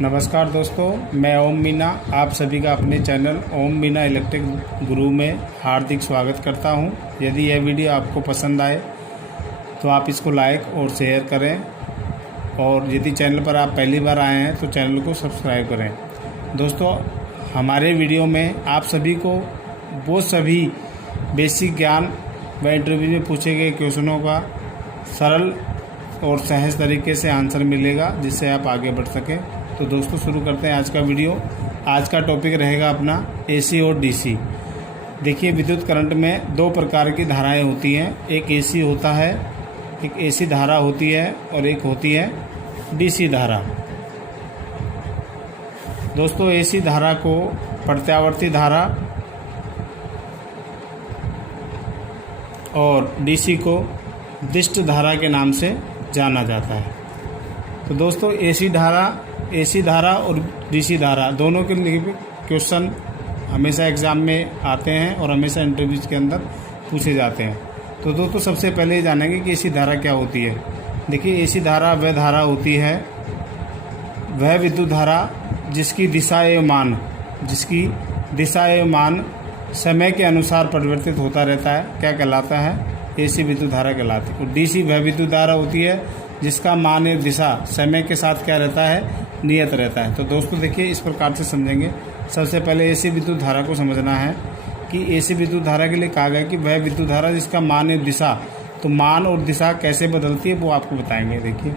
नमस्कार दोस्तों, मैं ओम मीना आप सभी का अपने चैनल ओम मीना इलेक्ट्रिक गुरु में हार्दिक स्वागत करता हूं। यदि यह वीडियो आपको पसंद आए तो आप इसको लाइक और शेयर करें, और यदि चैनल पर आप पहली बार आए हैं तो चैनल को सब्सक्राइब करें। दोस्तों, हमारे वीडियो में आप सभी को वो सभी बेसिक ज्ञान व इंटरव्यू में पूछे गए क्वेश्चनों का सरल और सहज तरीके से आंसर मिलेगा, जिससे आप आगे बढ़ सकें। तो दोस्तों, शुरू करते हैं आज का वीडियो। आज का टॉपिक रहेगा अपना एसी और डीसी। देखिए, विद्युत करंट में दो प्रकार की धाराएं होती हैं। एक एसी होता है, एक एसी धारा होती है, और एक होती है डीसी धारा। दोस्तों, एसी धारा को प्रत्यावर्ती धारा और डीसी को दिष्ट धारा के नाम से जाना जाता है। तो दोस्तों, एसी धारा और डीसी धारा दोनों के लिए क्वेश्चन हमेशा एग्ज़ाम में आते हैं और हमेशा इंटरव्यूज के अंदर पूछे जाते हैं। तो दोस्तों, सबसे पहले ये जानेंगे कि एसी धारा क्या होती है। देखिए, एसी धारा वह धारा होती है, वह विद्युत धारा जिसकी दिशा एवं मान समय के अनुसार परिवर्तित होता रहता है, क्या कहलाता है? एसी विद्युत धारा कहलाती है। और डीसी वह विद्युत धारा होती है जिसका मान एवं दिशा समय के साथ क्या रहता है? नियत रहता है। तो दोस्तों, देखिए, इस प्रकार से समझेंगे। सबसे पहले एसी विद्युत धारा को समझना है कि एसी विद्युत धारा के लिए कहा गया कि वह विद्युत धारा जिसका मान एवं दिशा, तो मान और दिशा कैसे बदलती है वो आपको बताएंगे। देखिए,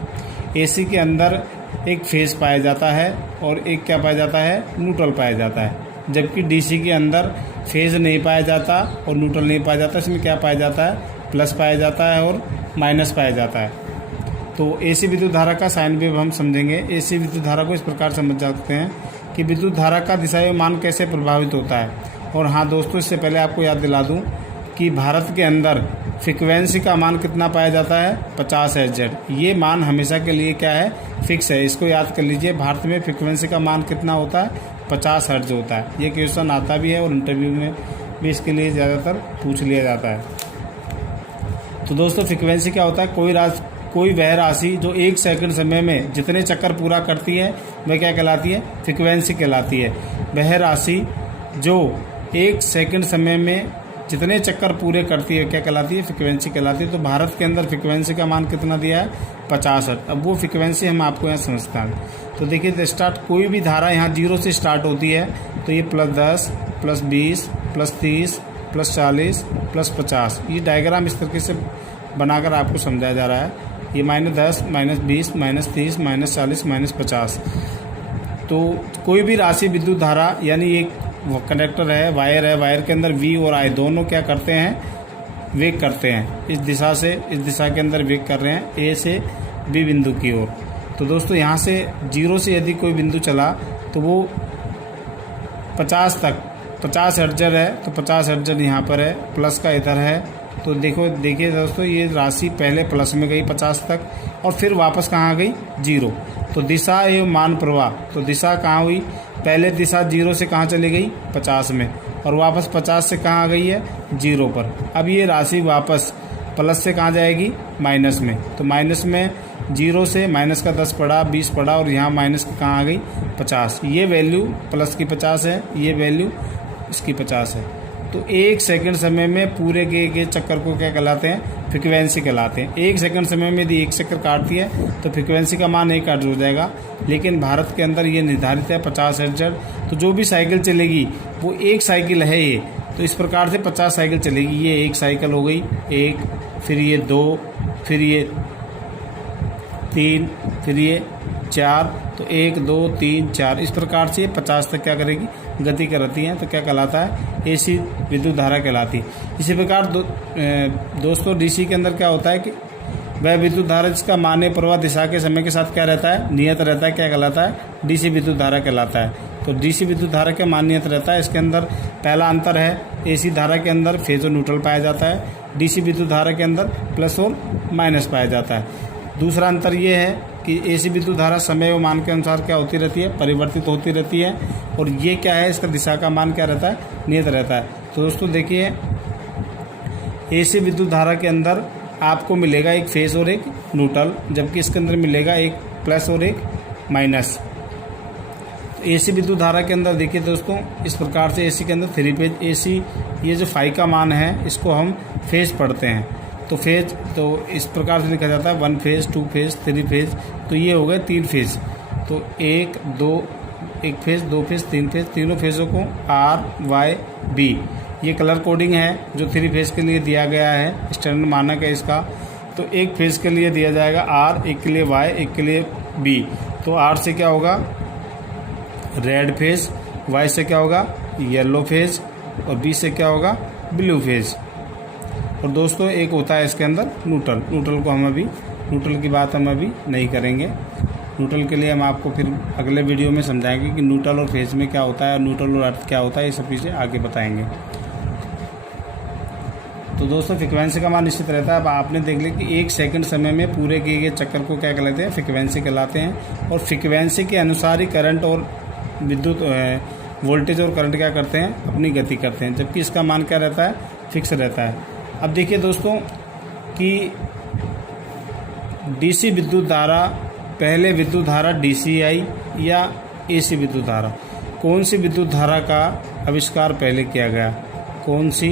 एसी के अंदर एक फेज पाया जाता है और एक क्या पाया जाता है? न्यूट्रल पाया जाता है। जबकि डीसी के अंदर फेज नहीं पाया जाता और न्यूट्रल नहीं पाया जाता। इसमें क्या पाया जाता है? प्लस पाया जाता है और माइनस पाया जाता है। तो एसी विद्युत धारा का साइन वेव हम समझेंगे। एसी विद्युत धारा को इस प्रकार समझ सकते हैं कि विद्युत धारा का दिशा एवं मान कैसे प्रभावित होता है। और हाँ दोस्तों, इससे पहले आपको याद दिला दूं कि भारत के अंदर फ्रिक्वेंसी का मान कितना पाया जाता है? 50 हर्ट्ज। ये मान हमेशा के लिए क्या है? फिक्स है। इसको याद कर लीजिए। भारत में फ्रिक्वेंसी का मान कितना होता है? 50 हर्ट्ज होता है। ये क्वेश्चन आता भी है और इंटरव्यू में भी इसके लिए ज़्यादातर पूछ लिया जाता है। तो दोस्तों, फ्रिक्वेंसी क्या होता है? कोई वह राशि जो 1 सेकंड समय में जितने चक्कर पूरा करती है वह क्या कहलाती है? फ्रिक्वेंसी कहलाती है। वह राशि जो 1 सेकंड समय में जितने चक्कर पूरे करती है क्या कहलाती है? फ्रिक्वेंसी कहलाती है। तो भारत के अंदर फ्रिक्वेंसी का मान कितना दिया है? 50 हर्ट्ज। अब वो फ्रिक्वेंसी हम आपको यहाँ समझता है। तो देखिए, स्टार्ट कोई भी धारा यहाँ 0 से स्टार्ट होती है, तो ये +10 +20 +30 +40 +50, ये डायग्राम इस तरीके से बनाकर आपको समझाया जा रहा है। ये -10 -20 -30 -40 -50। तो कोई भी राशि विद्युत धारा, यानी एक कंडक्टर है, वायर के अंदर V और I दोनों क्या करते हैं? वेग करते हैं। इस दिशा के अंदर वेग कर रहे हैं, A से B बिंदु की ओर। तो दोस्तों, यहाँ से 0 से यदि कोई बिंदु चला तो वो 50 तक 50 हर्ट्ज है, तो 50 हर्ट्ज यहाँ पर है, प्लस का इधर है। तो देखिए दोस्तों, ये राशि पहले प्लस में गई 50 तक और फिर वापस कहाँ गई? 0। तो दिशा एवं मान प्रवाह, तो दिशा कहाँ हुई? पहले दिशा 0 से कहाँ चली गई? 50 में, और वापस 50 से कहाँ गई है? 0 पर। अब ये राशि वापस प्लस से कहाँ जाएगी? माइनस में। तो माइनस में 0 से माइनस का 10 पड़ा, 20 पड़ा, और यहाँ माइनस की कहाँ आ गई? 50। ये वैल्यू प्लस की 50 है, ये वैल्यू इसकी 50 है। तो 1 सेकंड समय में पूरे के चक्कर को क्या कहलाते हैं? फ्रिक्वेंसी कहलाते हैं। 1 सेकंड समय में यदि 1 चक्कर काटती है तो फ्रिक्वेंसी का मान 1 हर्ट्ज हो जाएगा। लेकिन भारत के अंदर ये निर्धारित है 50 हर्ट्ज। तो जो भी साइकिल चलेगी वो 1 साइकिल है ये, तो इस प्रकार से 50 साइकिल चलेगी। ये 1 साइकिल हो गई, 1, फिर ये 2, फिर ये 3, फिर ये 4। तो 1 2 3 4 इस प्रकार से 50 तक क्या करेगी? गति करती हैं। तो क्या कहलाता है? एसी विद्युत धारा कहलाती है। इसी प्रकार दोस्तों, डीसी के अंदर क्या होता है कि वह विद्युत धारा जिसका मान प्रवाह दिशा के समय के साथ क्या रहता है? नियत रहता है, क्या कहलाता है? डीसी विद्युत धारा कहलाता है। तो डीसी विद्युत धारा का मान नियत रहता है। इसके अंदर पहला अंतर है, एसी धारा के अंदर फेज और न्यूट्रल पाया जाता है, डीसी विद्युत धारा के अंदर प्लस और माइनस पाया जाता है। दूसरा अंतर ये है कि एसी विद्युत धारा समय व मान के अनुसार क्या होती रहती है? परिवर्तित होती रहती है। और ये क्या है? इसका दिशा का मान क्या रहता है? नियत रहता है। तो दोस्तों, देखिए, एसी विद्युत धारा के अंदर आपको मिलेगा एक फेज और एक न्यूट्रल, जबकि इसके अंदर मिलेगा एक प्लस और एक माइनस। एसी विद्युत धारा के अंदर देखिए दोस्तों, इस प्रकार से एसी के अंदर 3 फेज एसी, ये जो फाई का मान है इसको हम फेज पढ़ते हैं। तो फेज तो इस प्रकार से लिखा जाता है 1 फेज, 2 फेज, 3 फेज। तो ये हो गए 3 फेज। तो 1 फेज, 2 फेज, 3 फेज, तीनों फेजों को RYB ये कलर कोडिंग है जो 3 फेज के लिए दिया गया है, स्टैंडर्ड मानक है इसका। तो एक फेज के लिए दिया जाएगा R, एक के लिए Y, एक के लिए B। तो R से क्या होगा रेड फेज, Y से क्या होगा येलो फेज, और B से क्या होगा ब्लू फेज। और दोस्तों एक होता है इसके अंदर न्यूट्रल। न्यूट्रल की बात हम अभी नहीं करेंगे। न्यूट्रल के लिए हम आपको फिर अगले वीडियो में समझाएंगे कि न्यूट्रल और फेज में क्या होता है, और न्यूट्रल और अर्थ क्या होता है, ये सब चीज़ें आगे बताएंगे। तो दोस्तों फ्रीक्वेंसी का मान निश्चित रहता है। अब आपने देख लिया कि 1 सेकंड समय में पूरे किए गए चक्कर को क्या कहलाते हैं, फ्रीक्वेंसी कहलाते हैं। और फ्रीक्वेंसी के अनुसार ही करंट और विद्युत वोल्टेज और करंट क्या करते हैं, अपनी गति करते हैं, जबकि इसका मान क्या रहता है, फिक्स रहता है। अब देखिए दोस्तों कि डीसी विद्युत धारा, पहले विद्युत धारा डीसी आई या एसी विद्युत धारा, कौन सी विद्युत धारा का आविष्कार पहले किया गया, कौन सी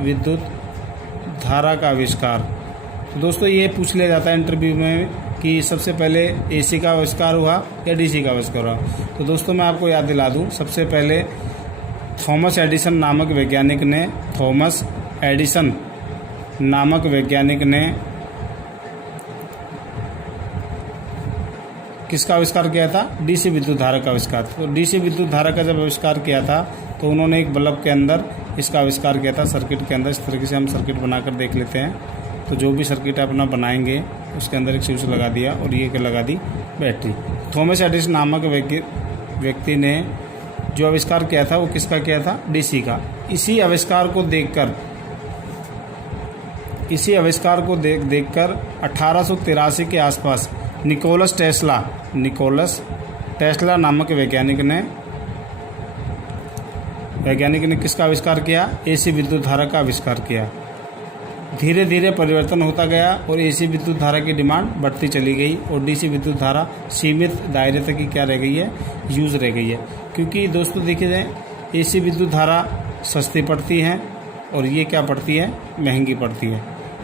विद्युत धारा का आविष्कार। तो दोस्तों ये पूछ लिया जाता है इंटरव्यू में कि सबसे पहले एसी का आविष्कार हुआ या डीसी का आविष्कार हुआ। तो दोस्तों मैं आपको याद दिला दूं, सबसे पहले थॉमस एडिसन नामक वैज्ञानिक ने किसका आविष्कार किया था, डीसी विद्युत धारा का आविष्कार। तो डीसी विद्युत धारा का जब आविष्कार किया था तो उन्होंने एक बल्ब के अंदर इसका आविष्कार किया था, सर्किट के अंदर। इस तरीके से हम सर्किट बनाकर देख लेते हैं। तो जो भी सर्किट अपना बनाएंगे उसके अंदर एक स्विच लगा दिया और ये लगा दी बैटरी। थॉमस एडिसन नामक व्यक्ति ने जो आविष्कार किया था वो किसका किया था, डीसी का। इसी आविष्कार को देखकर 1883 के आसपास निकोलस टेस्ला नामक वैज्ञानिक ने किसका आविष्कार किया, एसी विद्युत धारा का आविष्कार किया। धीरे धीरे परिवर्तन होता गया और एसी विद्युत धारा की डिमांड बढ़ती चली गई और डीसी विद्युत धारा सीमित दायरे तक ही क्या रह गई है, यूज़ रह गई है। क्योंकि दोस्तों देखिए जाए, एसी विद्युत धारा सस्ती पड़ती है और ये क्या पड़ती है, महंगी पड़ती है।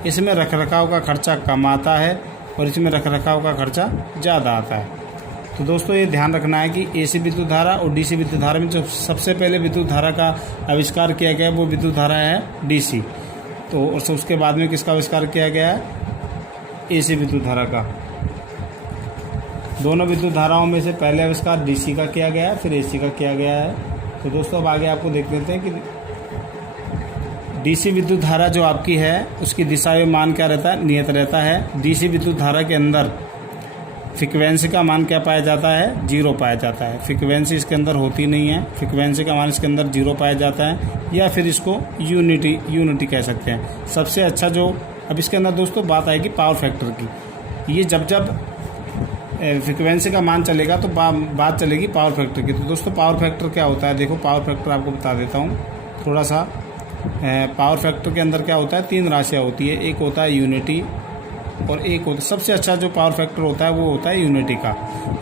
इसमें रखरखाव का खर्चा कम आता है और इसमें रखरखाव का खर्चा ज़्यादा आता है। तो दोस्तों ये ध्यान रखना है कि एसी विद्युत धारा और डीसी विद्युत धारा में जो सबसे पहले विद्युत धारा का आविष्कार किया गया वो विद्युत धारा है डीसी। तो और उसके बाद में किसका आविष्कार किया गया है, एसी विद्युत धारा का। दोनों विद्युत धाराओं में से पहले आविष्कार डीसी का किया गया है, फिर एसी का किया गया है। तो दोस्तों अब आगे आपको देख लेते हैं कि डीसी विद्युत धारा जो आपकी है उसकी दिशा एवं मान क्या रहता है, नियत रहता है। डीसी विद्युत धारा के अंदर फ्रीक्वेंसी का मान क्या पाया जाता है, 0 पाया जाता है। फ्रीक्वेंसी इसके अंदर होती नहीं है, फ्रीक्वेंसी का मान इसके अंदर 0 पाया जाता है, या फिर इसको यूनिटी कह सकते हैं। सबसे अच्छा जो अब इसके अंदर दोस्तों बात आएगी पावर फैक्टर की। ये जब फ्रीक्वेंसी का मान चलेगा तो बात चलेगी पावर फैक्टर की। तो दोस्तों पावर फैक्टर क्या होता है, देखो पावर फैक्टर आपको बता देता हूँ थोड़ा सा। पावर फैक्टर के अंदर क्या होता है, 3 राशियाँ होती है। एक होता है यूनिटी और एक होता है, सबसे अच्छा जो पावर फैक्टर होता है वो होता है यूनिटी का।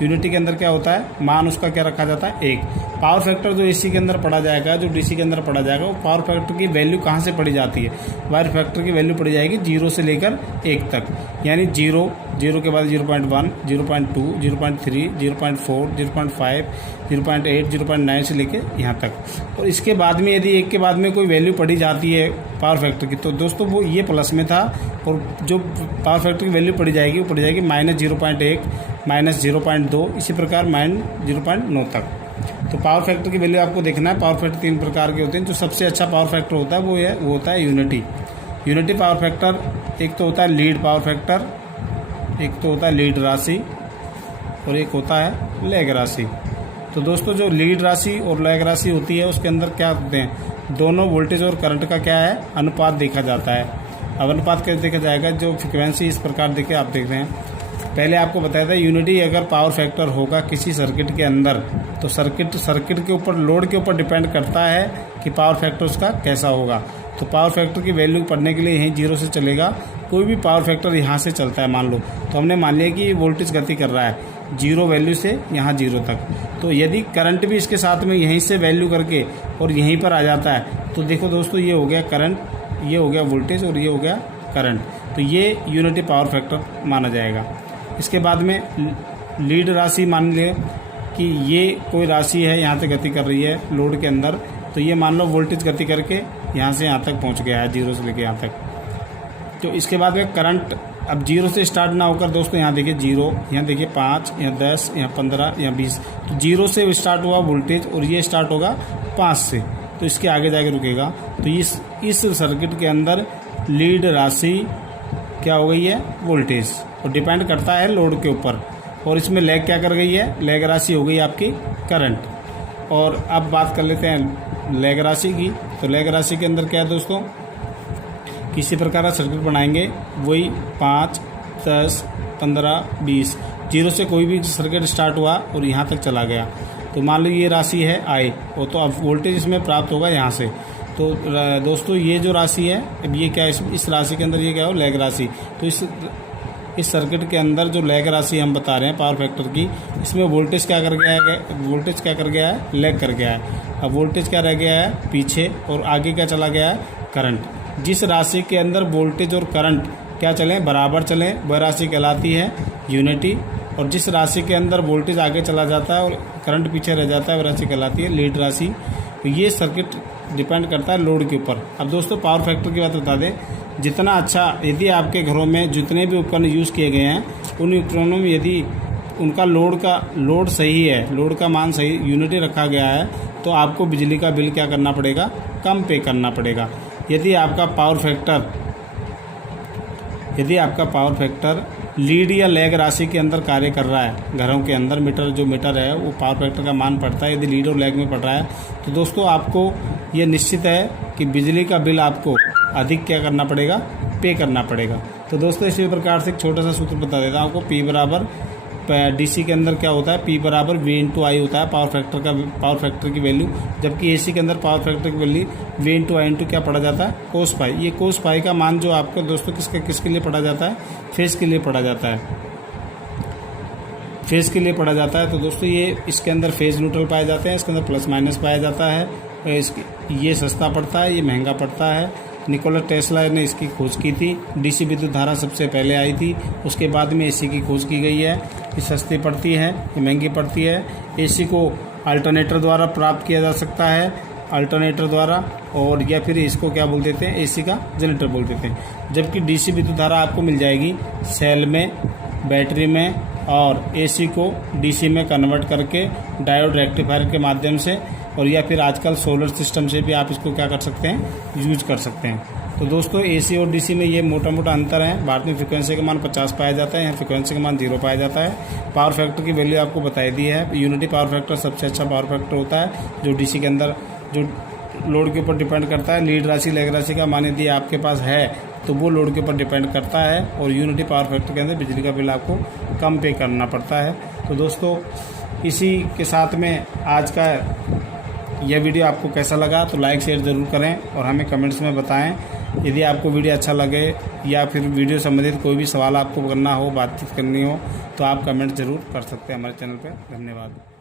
यूनिटी के अंदर क्या होता है, मान उसका क्या रखा जाता है, 1। पावर फैक्टर जो एसी के अंदर पढ़ा जाएगा, जो डीसी के अंदर पढ़ा जाएगा, वो पावर फैक्टर की वैल्यू कहाँ से पढ़ी जाती है, पावर फैक्टर की वैल्यू पढ़ी जाएगी 0 से लेकर 1 तक। यानी 0 के बाद 0.1, 0.2, 0.3, 0.4, 0.5, 0.8, 0.9 से लेकर यहाँ तक। और इसके बाद में यदि 1 के बाद में कोई वैल्यू पढ़ी जाती है पावर फैक्टर की, तो दोस्तों वो ये प्लस में था, और जो पावर फैक्टर की वैल्यू पढ़ी जाएगी वो पढ़ी जाएगी -0.1, -0.2, इसी प्रकार -0.9 तक। तो पावर फैक्टर की वैल्यू आपको देखना है। पावर फैक्टर 3 प्रकार के होते हैं। जो सबसे अच्छा पावर फैक्टर होता है वो होता है यूनिटी पावर फैक्टर। एक तो होता है लीड पावर फैक्टर, एक तो होता है लीड राशि, और एक होता है लैग राशि। तो दोस्तों जो लीड राशि और लैग राशि होती है उसके अंदर क्या होते हैं, दोनों वोल्टेज और करंट का क्या है, अनुपात देखा जाता है। अब अनुपात कैसे देखा जाएगा, जो फ्रिक्वेंसी इस प्रकार देखे आप देख रहे हैं। पहले आपको बताया था यूनिटी अगर पावर फैक्टर होगा किसी सर्किट के अंदर, तो सर्किट के ऊपर, लोड के ऊपर डिपेंड करता है कि पावर फैक्टर उसका कैसा होगा। तो पावर फैक्टर की वैल्यू पढ़ने के लिए यहीं 0 से चलेगा। कोई भी पावर फैक्टर यहाँ से चलता है मान लो, तो हमने मान लिया कि वोल्टेज गति कर रहा है, जीरो वैल्यू से यहाँ जीरो तक। तो यदि करंट भी इसके साथ में यहीं से वैल्यू करके और यहीं पर आ जाता है तो देखो दोस्तों, ये हो गया करंट, ये हो गया वोल्टेज और ये हो गया करंट। तो ये यूनिटी पावर फैक्टर माना जाएगा। इसके बाद में लीड राशि मान ले कि ये कोई राशि है, यहाँ से गति कर रही है लोड के अंदर, तो ये मान लो वोल्टेज गति करके यहाँ से यहाँ तक पहुँच गया है, जीरो से लेके यहाँ तक। तो इसके बाद में करंट अब जीरो से स्टार्ट ना होकर दोस्तों यहाँ देखिए जीरो, यहाँ देखिए 5, यहाँ 10, यहाँ 15, यहाँ 20। तो जीरो से स्टार्ट हुआ वोल्टेज और ये स्टार्ट होगा 5 से, तो इसके आगे जाके रुकेगा। तो इस सर्किट के अंदर लीड राशि क्या हो गई है, वोल्टेज, और डिपेंड करता है लोड के ऊपर। और इसमें लैग क्या कर गई है, लैग राशि हो गई आपकी करंट। और अब बात कर लेते हैं लैग राशि की। तो लैग राशि के अंदर क्या है दोस्तों, किसी प्रकार का सर्किट बनाएंगे, वही 5, 10, 15, 20, जीरो से कोई भी सर्किट स्टार्ट हुआ और यहाँ तक चला गया। तो मान लो ये राशि है आई, वो तो अब वोल्टेज इसमें प्राप्त होगा यहाँ से। तो दोस्तों ये जो राशि है, अब ये क्या है, इस राशि के अंदर ये क्या हो, लैग राशि। तो इस सर्किट के अंदर जो लैग राशि हम बता रहे हैं पावर फैक्टर की, इसमें वोल्टेज क्या कर गया है, वोल्टेज क्या कर गया है, लैग कर गया है। अब वोल्टेज क्या रह गया है पीछे, और आगे क्या चला गया है, करंट। जिस राशि के अंदर वोल्टेज और करंट क्या चलें, बराबर चलें, वह राशि कहलाती है यूनिटी। और जिस राशि के अंदर वोल्टेज आगे चला जाता है और करंट पीछे रह जाता है, वह राशि कहलाती है लीड राशि। तो ये सर्किट डिपेंड करता है लोड के ऊपर। अब दोस्तों पावर फैक्टर की बात बता दें, जितना अच्छा, यदि आपके घरों में जितने भी उपकरण यूज़ किए गए हैं, उन उपकरणों में यदि उनका लोड सही है, लोड का मान सही यूनिटी रखा गया है, तो आपको बिजली का बिल क्या करना पड़ेगा, कम पे करना पड़ेगा। यदि आपका पावर फैक्टर लीड या लैग राशि के अंदर कार्य कर रहा है, घरों के अंदर मीटर है वो पावर फैक्टर का मान पड़ता है, यदि लीड और लैग में पड़ रहा है, तो दोस्तों आपको ये निश्चित है कि बिजली का बिल आपको अधिक क्या करना पड़ेगा, पे करना पड़ेगा। तो दोस्तों इसी प्रकार से एक छोटा सा सूत्र बता देता हूँ आपको। P बराबर DC के अंदर क्या होता है, P बराबर V/I होता है पावर फैक्टर की वैल्यू, जबकि AC के अंदर पावर फैक्टर की वैल्यू V/I क्या पढ़ा जाता है, कोस पाई। ये कोस पाई का मान जो आपको दोस्तों किसके लिए पढ़ा जाता है, फेज के लिए पढ़ा जाता है, फेज के लिए पढ़ा जाता है। तो दोस्तों ये इसके अंदर फेज न्यूट्रल पाए जाते हैं, इसके अंदर प्लस माइनस पाया जाता है। ये सस्ता पड़ता है, ये महंगा पड़ता है। निकोला टेस्ला ने इसकी खोज की थी। DC विद्युत धारा सबसे पहले आई थी, उसके बाद में AC की खोज की गई है। ये सस्ती पड़ती है, ये महंगी पड़ती है। AC को अल्टरनेटर द्वारा प्राप्त किया जा सकता है, अल्टरनेटर द्वारा, और या फिर इसको क्या बोल देते हैं, AC का जनरेटर बोल देते हैं। जबकि DC विद्युत धारा आपको मिल जाएगी सेल में, बैटरी में, और AC को DC में कन्वर्ट करके डायोड रेक्टिफायर के माध्यम से, और या फिर आजकल सोलर सिस्टम से भी आप इसको क्या कर सकते हैं, यूज कर सकते हैं। तो दोस्तों AC और DC में ये मोटा मोटा अंतर है। भारत में फ्रिक्वेंसी का मान 50 पाया जाता है, यहाँ फ्रिक्वेंसी का मान 0 पाया जाता है। पावर फैक्टर की वैल्यू आपको बताई दी है। यूनिटी पावर फैक्टर सबसे अच्छा पावर फैक्टर होता है, जो DC के अंदर जो लोड के ऊपर डिपेंड करता है। लीड राशि लैग राशि का मान यदि आपके पास है तो वो लोड के ऊपर डिपेंड करता है, और यूनिटी पावर फैक्टर के अंदर बिजली का बिल आपको कम पे करना पड़ता है। तो दोस्तों इसी के साथ में आज का यह वीडियो आपको कैसा लगा, तो लाइक शेयर ज़रूर करें और हमें कमेंट्स में बताएं। यदि आपको वीडियो अच्छा लगे या फिर वीडियो संबंधित कोई भी सवाल आपको करना हो, बातचीत करनी हो, तो आप कमेंट ज़रूर कर सकते हैं हमारे चैनल पर। धन्यवाद।